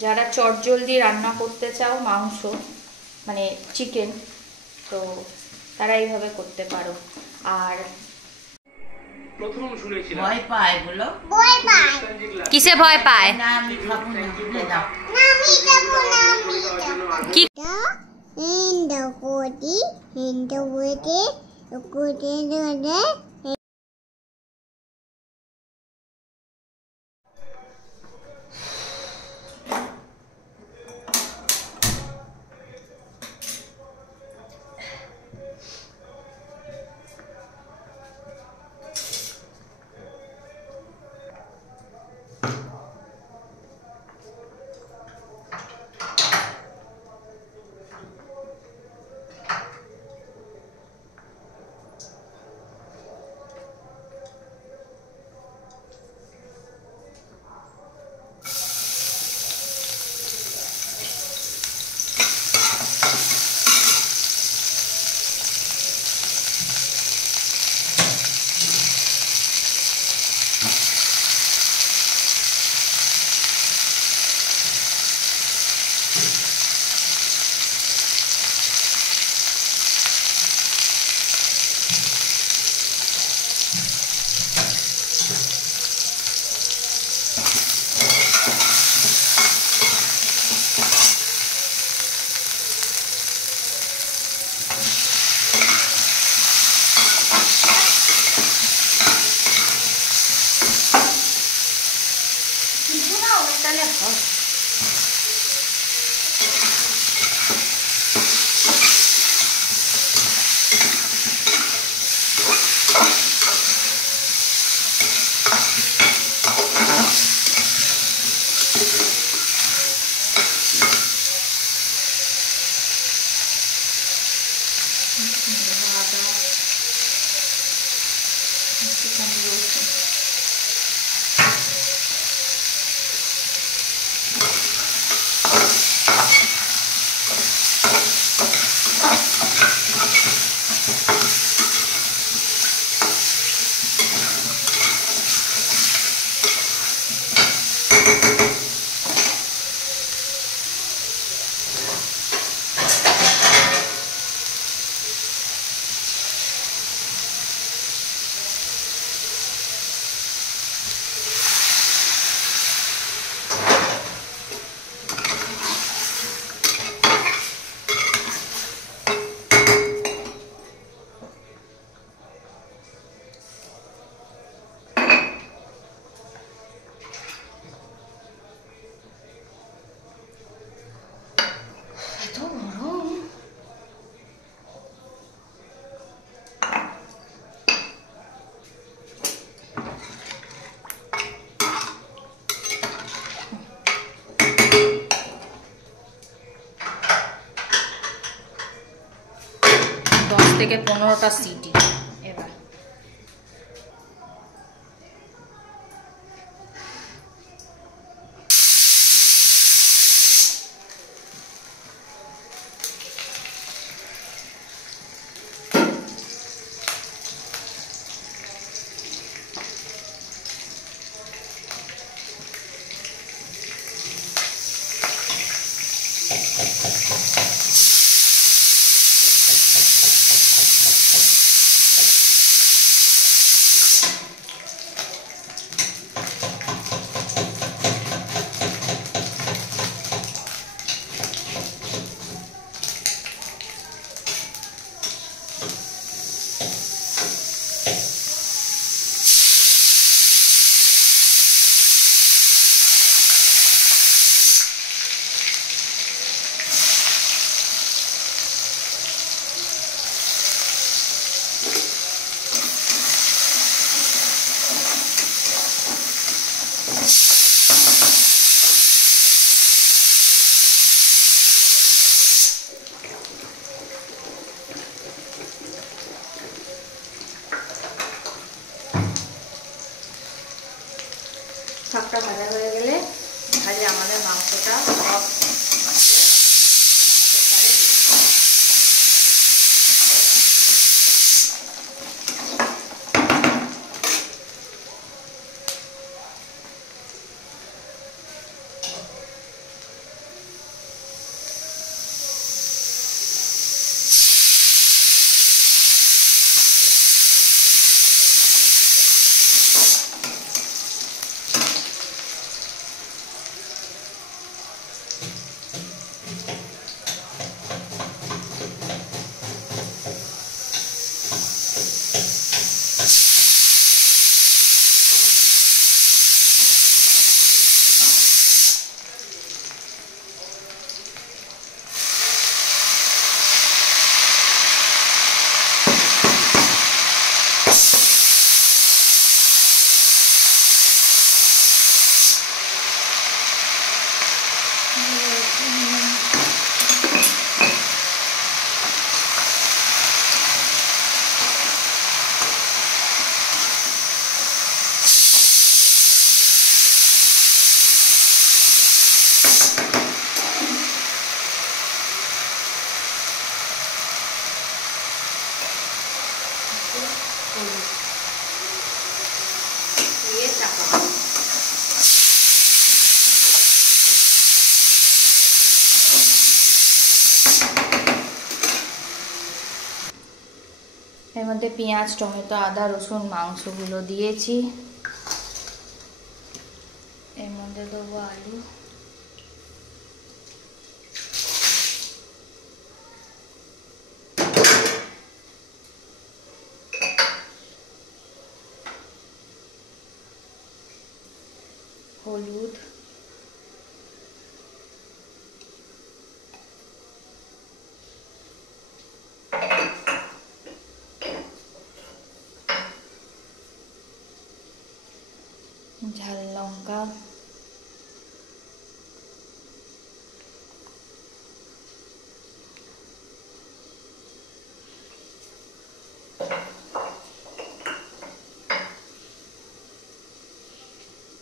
যারা চটজলদি রান্না করতে চাও মাংস মানে চিকেন, তো তারা এইভাবে করতে পারো। আর প্রথম শুনেছিলাম ভয় পায় বলো, ভয় পায়। কিসে ভয় পায়? না আমি খাবো না, তুলে দাও। না আমি যাবো না, আমি যাবো। কি হিন্দু কোটি হিন্দু কোটি কোটি ধরে তাহলে হয়। এত গরম। থেকে 15টা সিটি। এবার শাকটা ভাজা হয়ে গেলে ভাজে আমাদের মাংসটা সব এর মধ্যে পেঁয়াজ, টমেটো, আদা, রসুন, মাংসগুলো দিয়েছি। এর মধ্যে দেবো আলু, হলুদ, ঝাল লঙ্কা,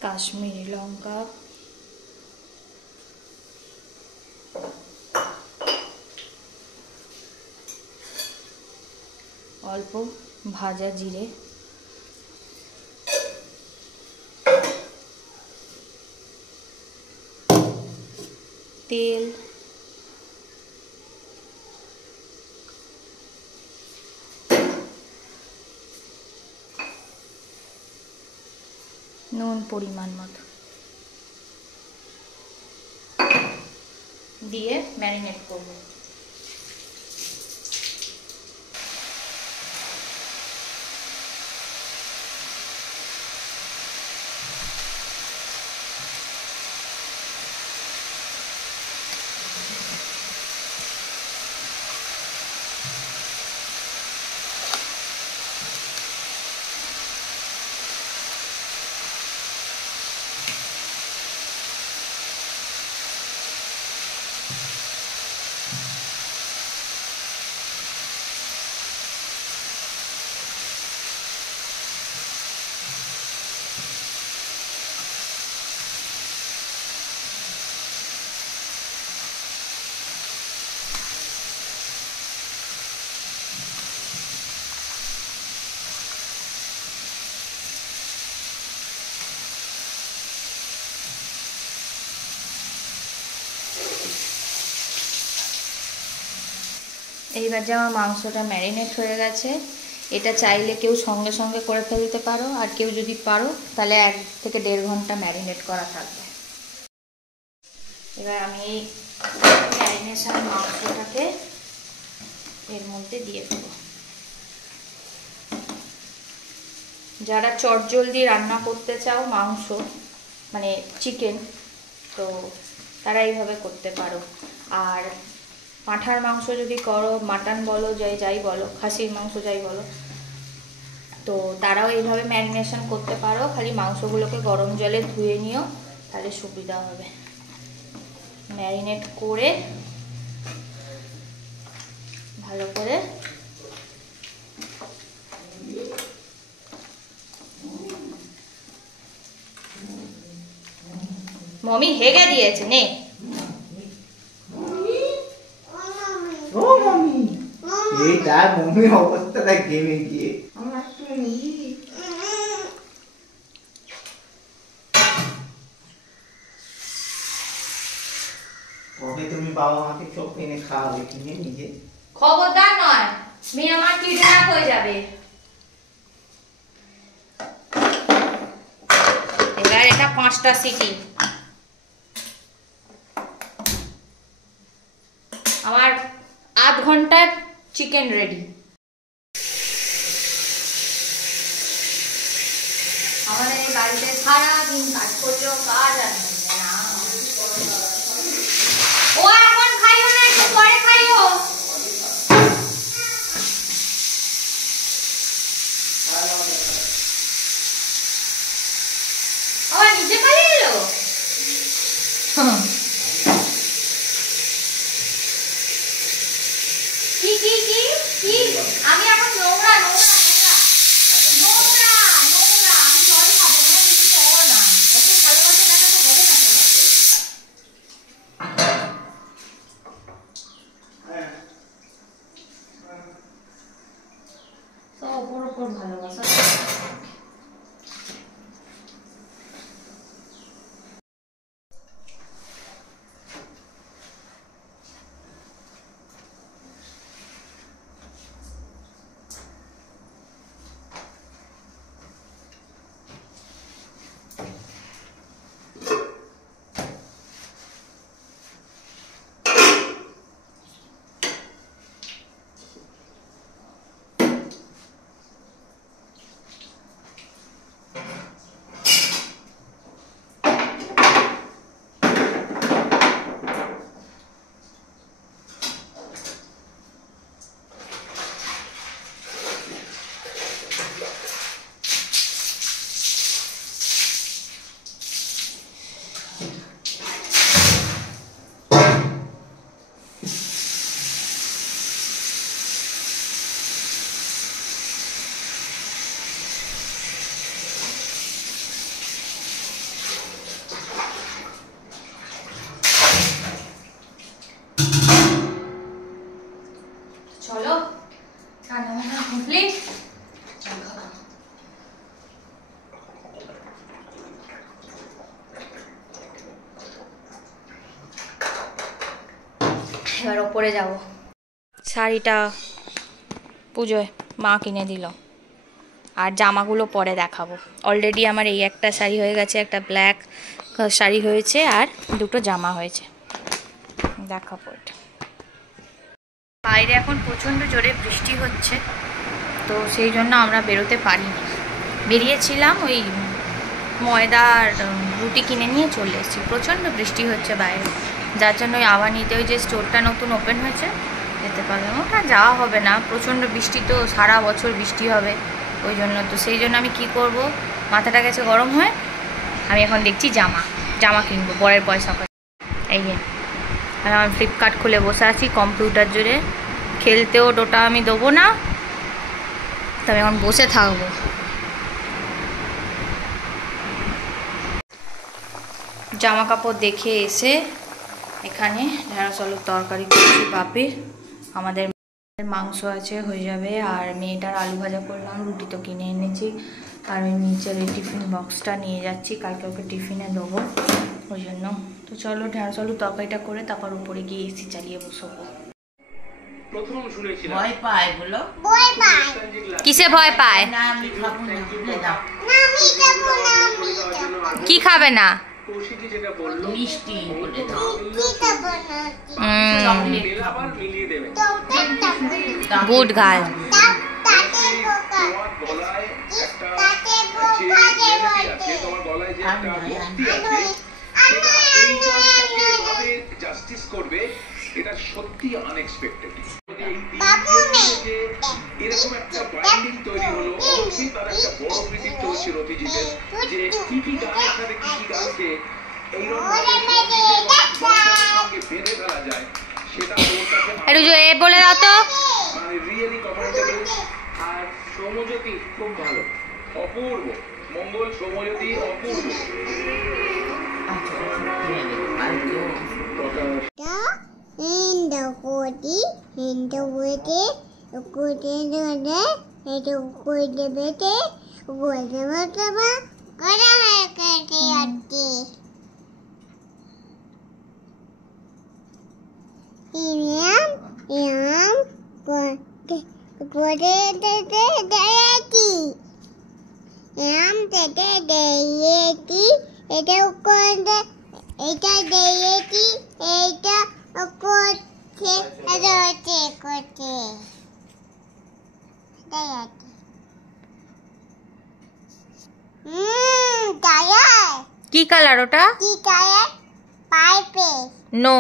কাশ্মীরি লঙ্কা, অল্প ভাজা জিরে, তেল, নুন পরিমাণ মতো দিয়ে ম্যারিনেট করব। এইবার যে আমার মাংসটা ম্যারিনেট হয়ে গেছে, এটা চাইলে কেউ সঙ্গে সঙ্গে করে ফেলতে পারো, আর কেউ যদি পারো তাহলে 1 থেকে 1.5 ঘন্টা ম্যারিনেট করা থাকবে। এবার আমি এই ম্যারিনেশন মাংসটাকে এর মধ্যে দিয়ে দেবো। যারা চটজলদি রান্না করতে চাও মাংস, মানে চিকেন, তো তারা এইভাবে করতে পারো। আর পাঁঠার মাংস যদি করো, মাটন বলো, যাই বলো, খাসির মাংস যাই বলো, তো তারাও এইভাবে ম্যারিনেশন করতে পারো। খালি মাংসগুলোকে গরম জলে ধুয়ে নিও, তাহলে সুবিধা হবে। ম্যারিনেট করে ভালো করে মমি হেগে দিয়েছে নে। ও মামি, এই তার মমির অবস্থাটা গেমে গিয়ে আমার শুনি। কবে তুমি বাবা মাকে চোখ এনে খাওয়াবে কিনে নিজে? খবরদার নয়, মেয়ে আমার কিডন্যাপ হয়ে যাবে। এবার এটা 5টা সিটি। আমার আধ ঘন্টার চিকেন রেডি। আমাদের বাড়িতে সারাদিন কাজ করলেও কাজ আর মিলবে না। ও এখন খাইও না, একটু পরে খাইও। আবার নিচে পালিয়ে এলো। কি কি কি কি আমি এখন নোংরা নোংরা নোংরা নোংরা নোংরা আমি জল খাবো না, কিছু করো না। ওকে ভালোবাসা দেখাতে হবে না। এবার ওপরে যাব। শাড়িটা পুজোয় মা কিনে দিল, আর জামাগুলো পরে দেখাবো। অলরেডি আমার এই একটা শাড়ি হয়ে গেছে, একটা ব্ল্যাক শাড়ি হয়েছে, আর দুটো জামা হয়েছে, দেখাবো এটা। বাইরে এখন প্রচণ্ড জোরে বৃষ্টি হচ্ছে, তো সেই জন্য আমরা বেরোতে পারিনি। বেরিয়েছিলাম ওই ময়দা আর রুটি কিনে নিয়ে চলে এসেছি। প্রচণ্ড বৃষ্টি হচ্ছে বাইরে, যার জন্য ওই আবানিতে ওই যে স্টোরটা নতুন ওপেন হয়েছে যেতে পারলাম। ওটা যাওয়া হবে না, প্রচণ্ড বৃষ্টি তো, সারা বছর বৃষ্টি হবে ওই জন্য। তো সেই জন্য আমি কি করব, মাথাটা গেছে গরম হয়ে, আমি এখন দেখছি জামা কিনবো বরের পয়সা করে। এই যে আর আমার ফ্লিপকার্ট খুলে বসে আছি কম্পিউটার জুড়ে, খেলতেও ডোটা আমি দেবো না, তবে এখন বসে থাকবো। জামা কাপড় দেখে এসে এখানে ঢেঁড়স আলুর তরকারি করছি বাপির, আমাদের মাংস আছে হয়ে যাবে, আর মেয়েটার আলু ভাজা করলাম, রুটি তো কিনে এনেছি, আর ওই নিচের এই টিফিন বক্সটা নিয়ে যাচ্ছি, কালকে ওকে টিফিনে দেবো ওই জন্য। তো চলো ঢেঁড়স আলুর তরকারিটা করে তারপর উপরে গিয়ে এসি চালিয়ে বসবো। প্রথম শুনেছিলাম ভয় পায় বলো? ভয় পায় কিসে ভয় পায়? না আমি খাবো না, ভুলে দাও। না আমি যাবো না আমি যাবো কি খাবে না? কৌশিকী যেটা বললো মিষ্টি বলে দাও। কি যাবো না চকলেট নীল খাবো। আবার মিলিয়ে দেবে। তোকে যাবো না গুড গার্ল। তাতে বোকা তোমার গলায় একটা তাতে যে বোকা যে melody বলতে আছে, তোমার গলায় যে একটা আমি- ভক্তি আছে, আমি সেটা এই গানটাকে এভাবে জাস্টিস করবে, এটা সত্যি আনএক্সপেক্টেড। বাবু মেয়ে এরকম একটা বাইন্ডিং তৈরি হলো, অবশ্যই তার একটা বড় কৃতিত্ব হচ্ছে রতিজিতের, যে কি কি গানের সাথে কি কি গানকে এইরকম সঙ্গে বেঁধে ফেলা যায়, সেটা ওর কাছে একটু এ বলে দাও তো। মানে রিয়েলি কমেন্টেবল। আর সৌম্যজ্যোতি খুব ভালো, অপূর্ব। মঙ্গল সৌম্যজ্যোতি অপূর্ব। in the body in the body good in the it good bete good mataba kara hai karte atti yam good de dayati yam de dayati এটা কোনটা এটা দেয়তি এটা করছে এটা হচ্ছে করছে দেয়তি টায়ার কি কালার ওটা? কি টায়ার পাইপে নো,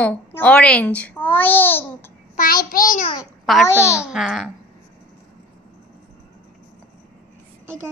অরেঞ্জ। অরেঞ্জ পাইপে নয় পার্পল, orange। হ্যাঁ। এটা